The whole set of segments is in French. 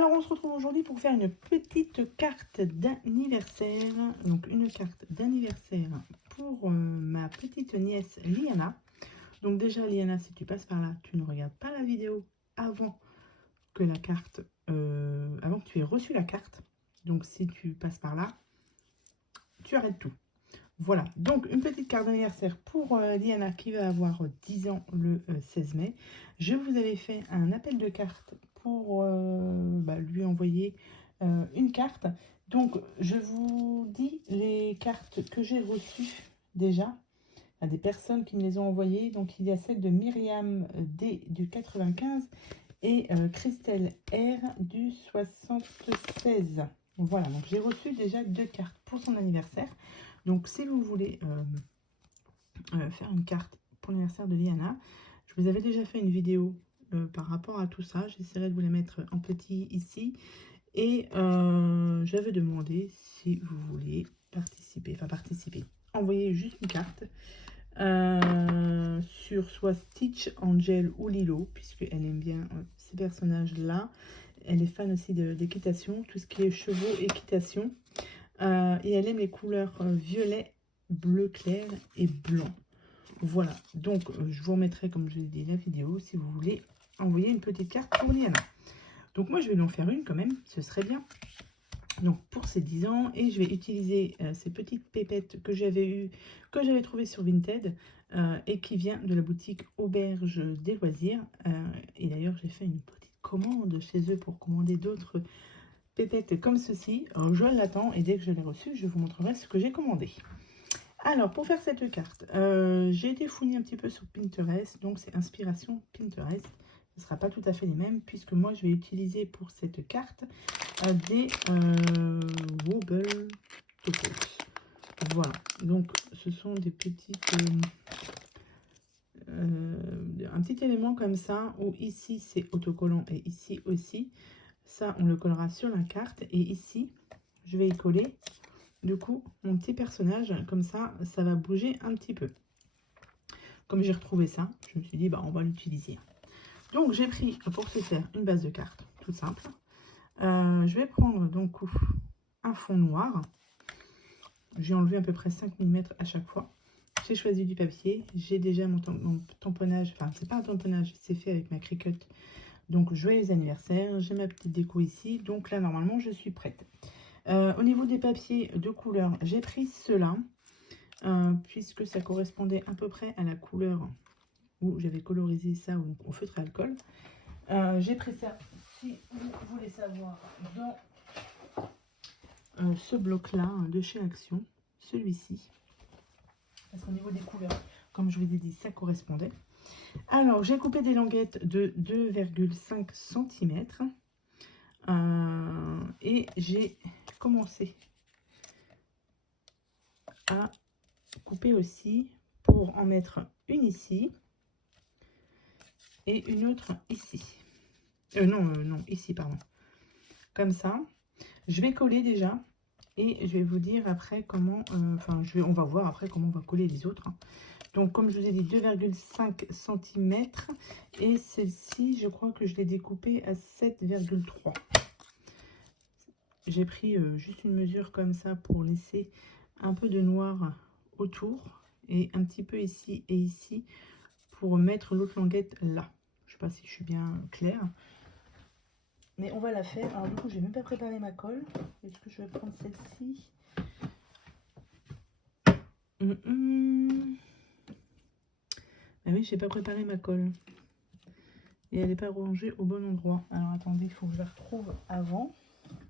Alors, on se retrouve aujourd'hui pour faire une petite carte d'anniversaire. Donc, une carte d'anniversaire pour ma petite nièce Liana. Donc, déjà, Liana, si tu passes par là, tu ne regardes pas la vidéo avant que la carte, avant que tu aies reçu la carte. Donc, si tu passes par là, tu arrêtes tout. Voilà, donc une petite carte d'anniversaire pour Liana qui va avoir 10 ans le 16 mai. Je vous avais fait un appel de cartes pour lui envoyer une carte. Donc, je vous dis les cartes que j'ai reçues déjà à des personnes qui me les ont envoyées. Donc, il y a celle de Myriam D du 95 et Christelle R du 76. Voilà, donc j'ai reçu déjà 2 cartes pour son anniversaire. Donc, si vous voulez faire une carte pour l'anniversaire de Liana, je vous avais déjà fait une vidéo par rapport à tout ça. J'essaierai de vous les mettre en petit ici. Et j'avais demandé si vous voulez participer, envoyer juste une carte sur soit Stitch, Angel ou Lilo, puisqu'elle aime bien ces personnages-là. Elle est fan aussi d'équitation, tout ce qui est chevaux, équitation. Et elle aime les couleurs violet, bleu clair et blanc. Voilà, donc je vous remettrai, comme je l'ai dit, la vidéo si vous voulez envoyer une petite carte pour Liana. Donc moi, je vais lui en faire une quand même, ce serait bien. Donc pour ses 10 ans, et je vais utiliser ces petites pépettes que j'avais trouvées sur Vinted et qui vient de la boutique Auberge des Loisirs. Et d'ailleurs, j'ai fait une petite commande chez eux pour commander d'autres pépettes comme ceci. Je l'attends et dès que je l'ai reçue, je vous montrerai ce que j'ai commandé. Alors, pour faire cette carte, j'ai été fouiner un petit peu sur Pinterest, donc c'est inspiration Pinterest. Ce ne sera pas tout à fait les mêmes, puisque moi, je vais utiliser pour cette carte des Wobble Topos. Voilà, donc ce sont des petites... un petit élément comme ça, où ici, c'est autocollant et ici aussi. Ça, on le collera sur la carte, et ici, je vais y coller... Du coup, mon petit personnage, comme ça, ça va bouger un petit peu. Comme j'ai retrouvé ça, je me suis dit, bah, on va l'utiliser. Donc, j'ai pris, pour ce faire, une base de cartes, tout simple. Je vais prendre, donc, un fond noir. J'ai enlevé à peu près 5 mm à chaque fois. J'ai choisi du papier. J'ai déjà mon tamponnage. Enfin, c'est pas un tamponnage, c'est fait avec ma Cricut. Donc, joyeux anniversaire. J'ai ma petite déco ici. Donc là, normalement, je suis prête. Au niveau des papiers de couleur, j'ai pris ceux-là, puisque ça correspondait à peu près à la couleur où j'avais colorisé ça au feutre à alcool. J'ai pris ça, si vous voulez savoir, dans ce bloc-là de chez Action, celui-ci, parce qu'au niveau des couleurs, comme je vous ai dit, ça correspondait. Alors, j'ai coupé des languettes de 2,5 cm. Et j'ai commencé à couper aussi pour en mettre une ici et une autre ici. Non, ici, pardon. Comme ça. Je vais coller déjà et je vais vous dire après comment... on va voir après comment on va coller les autres. Donc, comme je vous ai dit, 2,5 cm. Et celle-ci, je crois que je l'ai découpée à 7,3. J'ai pris juste une mesure comme ça pour laisser un peu de noir autour. Et un petit peu ici et ici pour mettre l'autre languette là. Je ne sais pas si je suis bien claire. Mais on va la faire. Alors du coup, j'ai même pas préparé ma colle. Est-ce que je vais prendre celle-ci? Ah oui, j'ai pas préparé ma colle. Et elle n'est pas rangée au bon endroit. Alors attendez, il faut que je la retrouve avant.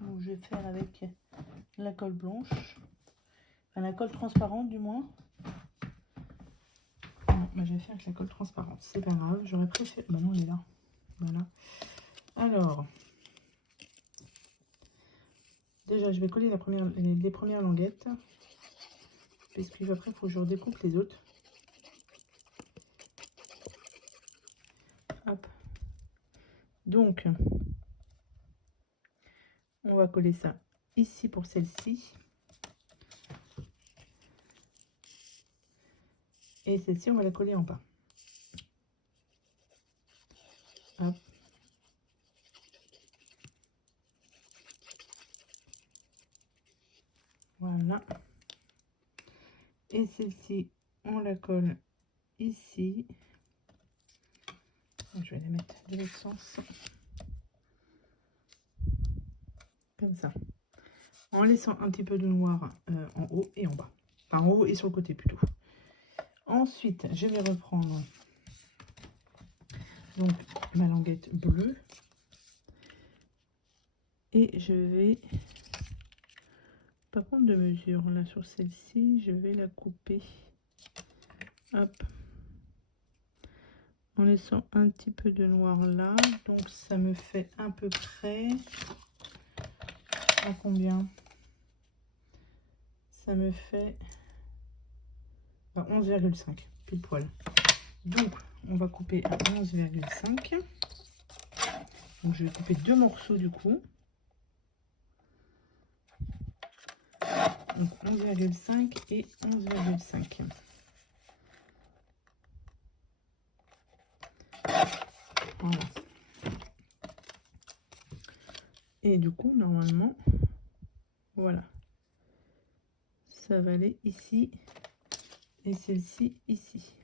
Donc je vais faire avec la colle blanche. Enfin, la colle transparente du moins. Non, bah, je vais faire avec la colle transparente. C'est pas grave, j'aurais préféré... Bah non, elle est là. Voilà. Alors... Déjà, je vais coller les premières languettes. Puisque après, il faut que je redécoupe les autres. Hop. Donc, on va coller ça ici pour celle-ci. Et celle-ci, on va la coller en bas. Hop. Et celle-ci, on la colle ici. Je vais la mettre de l'autre sens. Comme ça. En laissant un petit peu de noir en haut et en bas. Enfin, en haut et sur le côté plutôt. Ensuite, je vais reprendre donc ma languette bleue. Et je vais pas prendre de mesure là sur celle-ci. Je vais la couper. Hop. En laissant un petit peu de noir là. Donc ça me fait à peu près... à combien? Ça me fait 11,5 pile poil. Donc on va couper à 11,5. Donc je vais couper 2 morceaux du coup. Donc 11,5 et 11,5. Voilà. Et du coup normalement, voilà. Ça va aller ici. Et celle-ci ici.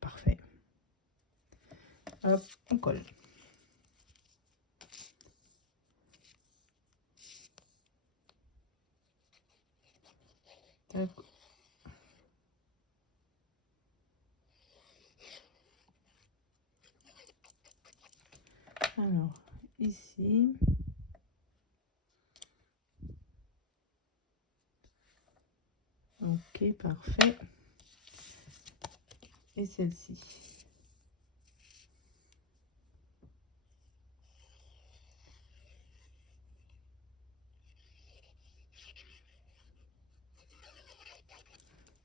Parfait. Hop, on colle. Tac. Alors, ici. Ok, parfait. Et celle-ci.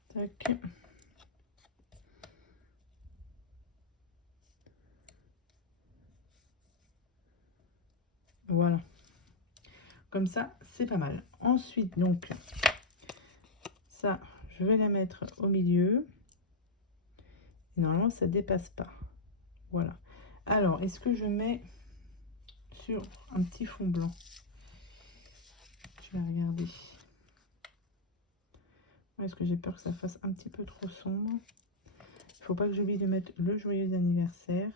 Tac. Voilà. Comme ça, c'est pas mal. Ensuite, donc, ça, je vais la mettre au milieu. Et normalement, ça dépasse pas. Voilà. Alors, est-ce que je mets sur un petit fond blanc? Je vais regarder. Est-ce que j'ai peur que ça fasse un petit peu trop sombre? Il faut pas que j'oublie de mettre le joyeux anniversaire.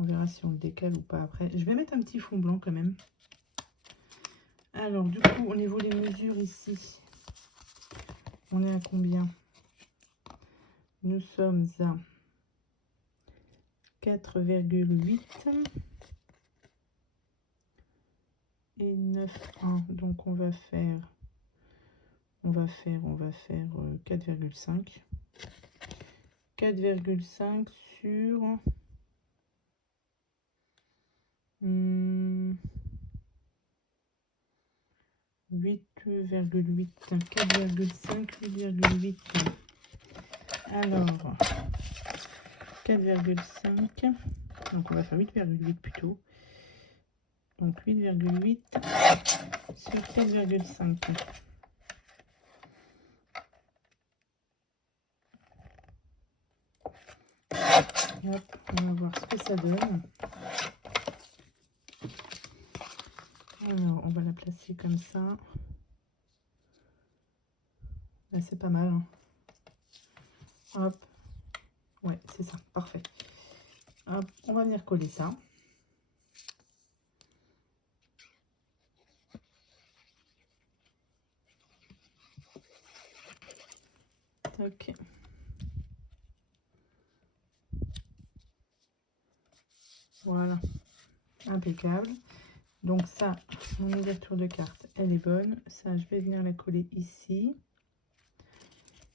On verra si on le décale ou pas après. Je vais mettre un petit fond blanc quand même. Alors, du coup, au niveau des mesures ici, on est à combien? Nous sommes à 4,8 et 9,1. Donc, on va faire 4,5. 4,5 sur 8,8. 4,5, 8,8. Alors, 4,5. Donc, on va faire 8,8 plutôt. Donc, 8,8 sur 4,5. Hop, on va voir ce que ça donne. Alors, on va la placer comme ça. Là, c'est pas mal. Hein. Hop. Ouais, c'est ça. Parfait. Hop, on va venir coller ça. Tac. Voilà. Impeccable. Donc ça, mon ouverture de carte, elle est bonne. Ça, je vais venir la coller ici.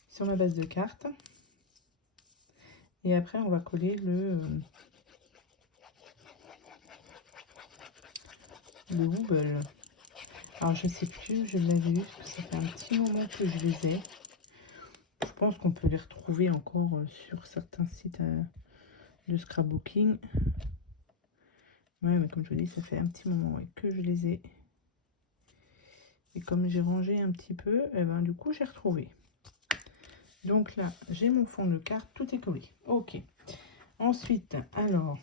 Sur ma base de carte. Et après, on va coller le Wobble. Alors, je sais plus, je l'avais vu, parce que ça fait un petit moment que je les ai. Je pense qu'on peut les retrouver encore sur certains sites de scrapbooking. Ouais, mais comme je vous dis, ça fait un petit moment que je les ai. Et comme j'ai rangé un petit peu, et ben, du coup, j'ai retrouvé. Donc là, j'ai mon fond de carte, tout est collé. Ok. Ensuite, alors,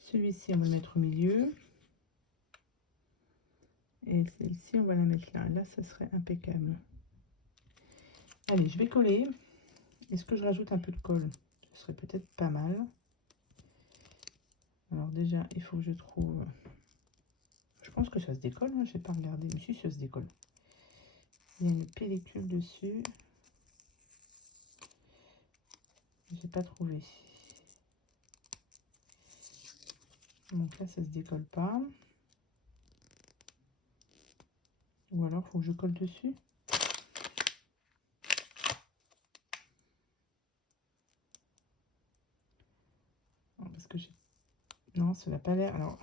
celui-ci, on va le mettre au milieu. Et celle-ci, on va la mettre là. Là, ça serait impeccable. Allez, je vais coller. Est-ce que je rajoute un peu de colle? Ce serait peut-être pas mal. Alors déjà, il faut que je trouve... Je pense que ça se décolle, hein, je n'ai pas regardé. Mais si, ça se décolle. Il y a une pellicule dessus. J'ai pas trouvé. Donc là, ça se décolle pas. Ou alors, il faut que je colle dessus. Non, parce que j'ai... Non, ça n'a pas l'air... Alors,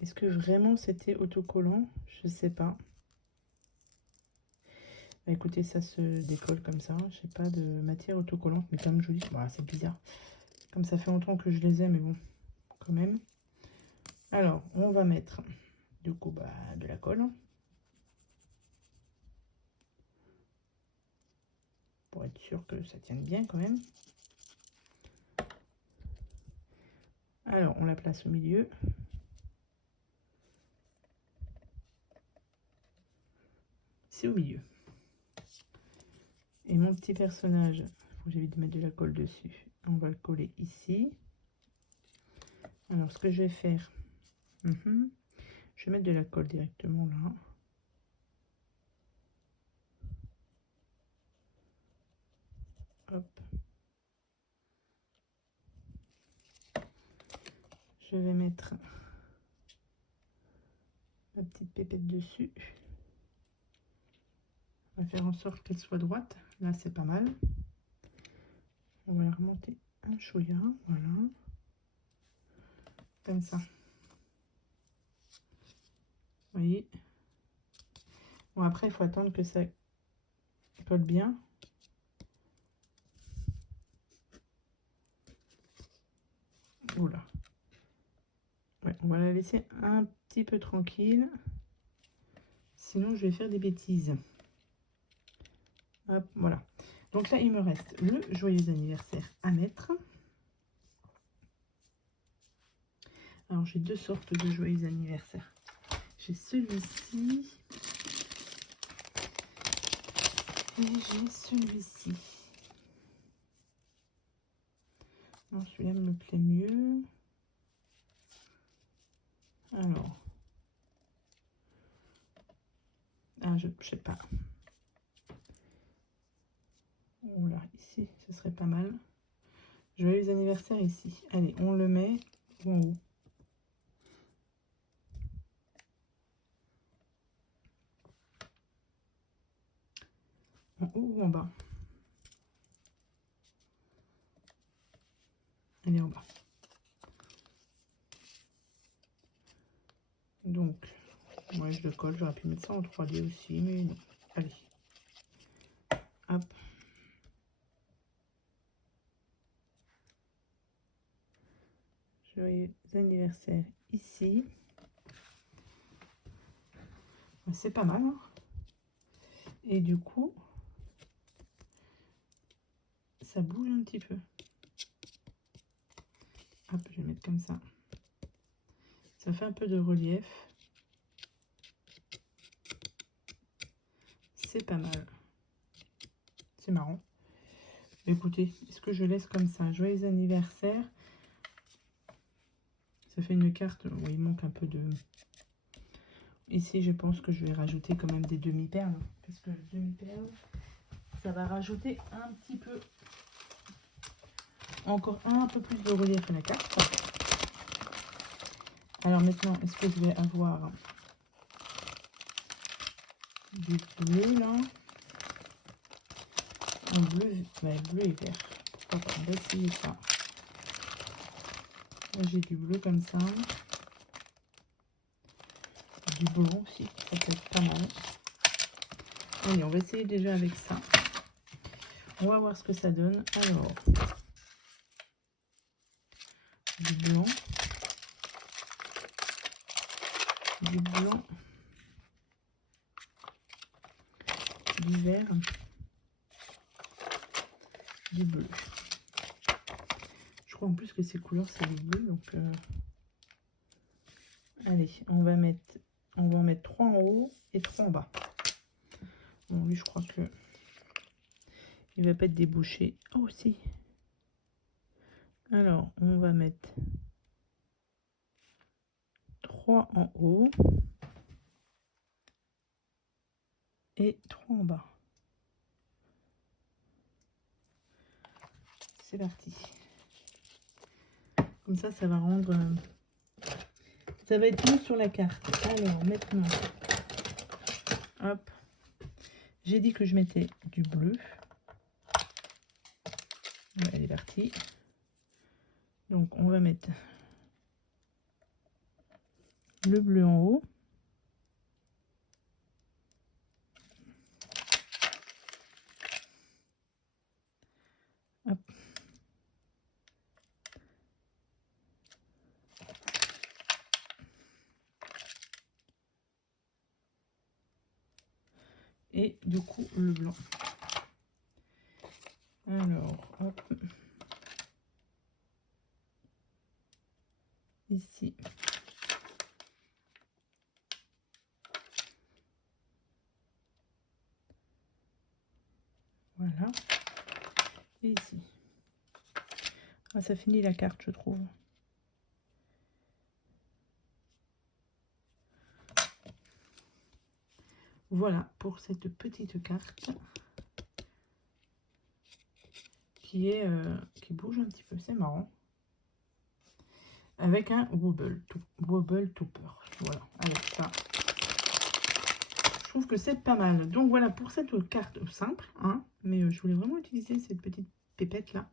est-ce que vraiment c'était autocollant? Je sais pas. Bah, écoutez, ça se décolle comme ça. Je sais pas de matière autocollante, mais comme je dis, bah, c'est bizarre. Comme ça fait longtemps que je les ai, mais bon, quand même. Alors, on va mettre du coup de la colle. Pour être sûr que ça tienne bien quand même. Alors, on la place au milieu. C'est au milieu. Et mon petit personnage, faut que j'évite de mettre de la colle dessus. On va le coller ici. Alors, ce que je vais faire, je vais mettre de la colle directement là. Hop. Je vais mettre ma petite pépette dessus. On va faire en sorte qu'elle soit droite. Là, c'est pas mal. On va la remonter un chouïa, voilà. Comme ça. Vous voyez. Bon, après, il faut attendre que ça colle bien. Oula. Ouais, on va la laisser un petit peu tranquille. Sinon, je vais faire des bêtises. Hop, voilà. Donc là, il me reste le joyeux anniversaire à mettre. Alors, j'ai deux sortes de joyeux anniversaire. J'ai celui-ci. Et j'ai celui-ci. Non, celui-là me plaît mieux. Alors. Ah, je sais pas. Oula, ici, ce serait pas mal. Joyeux anniversaire ici. Allez, on le met en haut. En haut ou en bas? Elle est en bas. Donc, moi je le colle. J'aurais pu mettre ça en 3D aussi, mais non. Allez. Hop. Joyeux anniversaire ici. C'est pas mal. Hein, et du coup, ça bouge un petit peu. Hop, je vais mettre comme ça. Ça fait un peu de relief. C'est pas mal. C'est marrant. Écoutez, est-ce que je laisse comme ça? Joyeux anniversaire. Ça fait une carte où il manque un peu de... Ici, je pense que je vais rajouter quand même des demi-perles. Parce que les demi-perles, ça va rajouter un petit peu... Encore un peu plus de relief à la carte. Alors maintenant, est-ce que je vais avoir du bleu là? Un bleu, ouais, bleu et vert. Pourquoi pas? On va essayer ça. Là, j'ai du bleu comme ça. Du blanc aussi, ça peut être pas mal. Allez, on va essayer déjà avec ça. On va voir ce que ça donne. Alors, du blanc. Du blanc. Du vert. Du bleu. Je crois en plus que ces couleurs, c'est le bleu. Donc, allez, on va mettre On va en mettre 3 en haut et 3 en bas. Bon, lui, je crois que il va pas être débouché. Oh, si. Alors, on va mettre 3 en haut et 3 en bas. C'est parti. Comme ça va rendre... ça va être mieux sur la carte. Alors, maintenant, hop. J'ai dit que je mettais du bleu. Ouais, elle est partie. Donc, on va mettre le bleu en haut. Hop. Et du coup, le blanc. Alors, hop. Ici. Voilà. Et ici. Ah, ça finit la carte, je trouve. Voilà pour cette petite carte qui bouge un petit peu, c'est marrant. Avec un wobble topper. Voilà, avec ça. Je trouve que c'est pas mal. Donc voilà pour cette carte simple, hein, mais je voulais vraiment utiliser cette petite pépette là.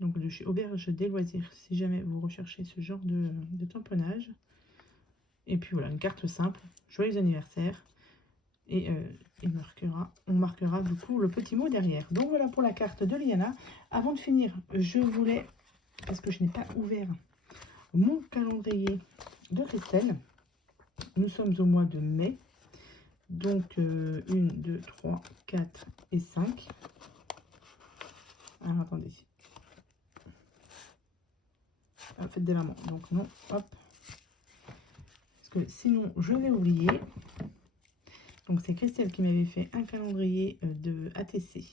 Donc de chez Auberge des Loisirs, si jamais vous recherchez ce genre de tamponnage. Et puis voilà, une carte simple. Joyeux anniversaire. Et on marquera du coup le petit mot derrière. Donc voilà pour la carte de Liana. Avant de finir, je voulais, parce que je n'ai pas ouvert mon calendrier de Christelle, nous sommes au mois de mai. Donc 1, 2, 3, 4 et 5. Alors attendez. Ah, faites des mamans. Donc non, hop. Parce que sinon je vais oublier. Donc c'est Christelle qui m'avait fait un calendrier de ATC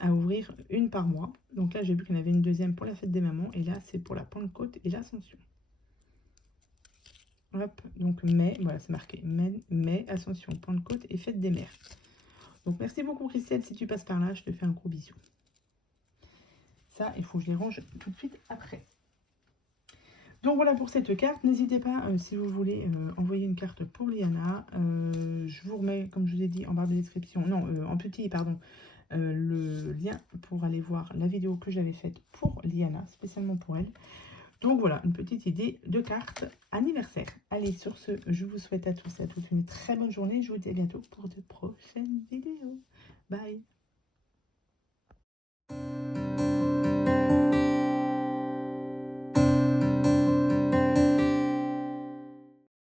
à ouvrir une par mois. Donc là j'ai vu qu'il y en avait une deuxième pour la fête des mamans. Et là c'est pour la Pentecôte et l'Ascension. Hop, donc mai, voilà c'est marqué. Mai, Ascension, Pentecôte et fête des mères. Donc merci beaucoup Christelle, si tu passes par là, je te fais un gros bisou. Ça, il faut que je les range tout de suite après. Donc voilà pour cette carte. N'hésitez pas, si vous voulez envoyer une carte pour Liana. Je vous remets, comme je vous ai dit, en barre de description, non, en petit, pardon, le lien pour aller voir la vidéo que j'avais faite pour Liana, spécialement pour elle. Donc voilà, une petite idée de carte anniversaire. Allez, sur ce, je vous souhaite à tous et à toutes une très bonne journée. Je vous dis à bientôt pour de prochaines vidéos. Bye!